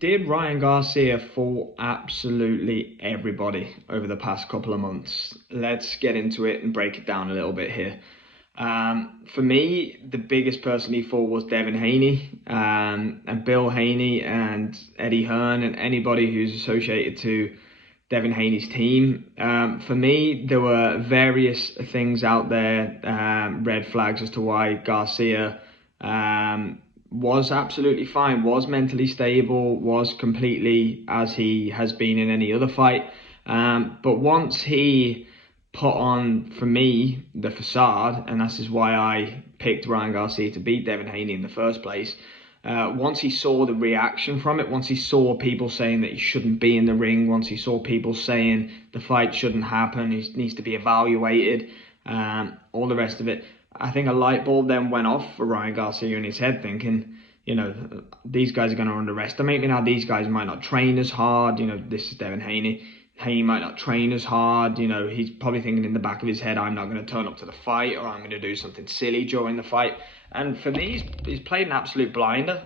Did Ryan Garcia fool absolutely everybody over the past couple of months? Let's get into it and break it down a little bit here. For me, the biggest person he fought was Devin Haney, and Bill Haney and Eddie Hearn and anybody who's associated to Devin Haney's team. For me, there were various things out there, red flags as to why Garcia was absolutely fine, was mentally stable, was completely as he has been in any other fight. But once he put on, for me, the facade, and this is why I picked Ryan Garcia to beat Devin Haney in the first place. Once he saw the reaction from it, once he saw people saying that he shouldn't be in the ring, once he saw people saying the fight shouldn't happen, he needs to be evaluated, all the rest of it, I think a light bulb then went off for Ryan Garcia in his head, thinking, these guys are going to underestimate me now. These guys might not train as hard. This is Devin Haney. Haney might not train as hard. He's probably thinking in the back of his head, I'm not going to turn up to the fight, or I'm going to do something silly during the fight. And for me, he's played an absolute blinder.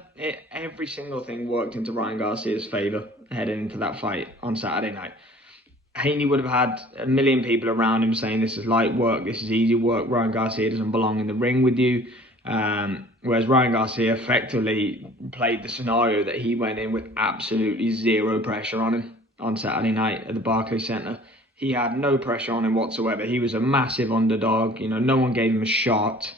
Every single thing worked into Ryan Garcia's favour heading into that fight on Saturday night. Haney would have had a million people around him saying this is light work, this is easy work, Ryan Garcia doesn't belong in the ring with you. Whereas Ryan Garcia effectively played the scenario that he went in with absolutely zero pressure on him on Saturday night at the Barclays Centre. He had no pressure on him whatsoever. He was a massive underdog. No one gave him a shot.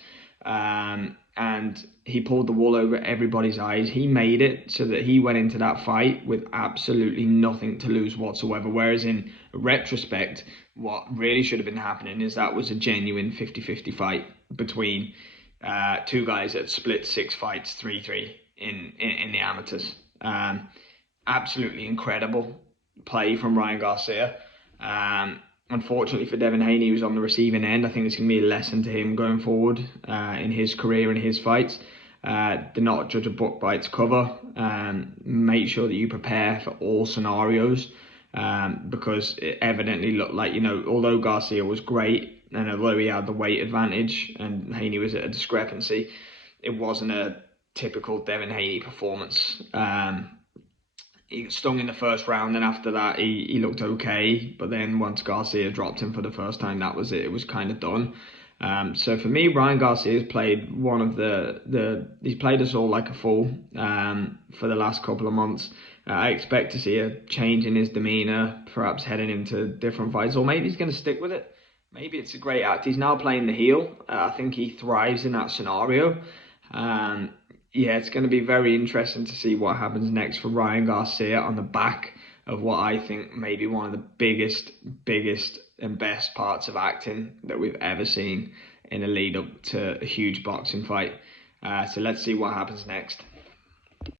And he pulled the wool over everybody's eyes. He made it so that he went into that fight with absolutely nothing to lose whatsoever. Whereas in retrospect, what really should have been happening is that was a genuine 50-50 fight between two guys that split 6 fights, 3-3 in the amateurs. Absolutely incredible play from Ryan Garcia. Unfortunately for Devin Haney, he was on the receiving end. I think it's going to be a lesson to him going forward in his career and his fights. Do not judge a book by its cover. Make sure that you prepare for all scenarios because it evidently looked like, although Garcia was great and although he had the weight advantage and Haney was at a discrepancy, it wasn't a typical Devin Haney performance. He got stung in the first round, and after that he looked okay. But then once Garcia dropped him for the first time, that was it. It was kind of done. So for me, Ryan Garcia has played one of he's played us all like a fool for the last couple of months. I expect to see a change in his demeanour, perhaps heading into different fights, or maybe he's going to stick with it. Maybe it's a great act. He's now playing the heel. I think he thrives in that scenario. Yeah, it's going to be very interesting to see what happens next for Ryan Garcia on the back of what I think may be one of the biggest and best parts of acting that we've ever seen in a lead up to a huge boxing fight. So let's see what happens next.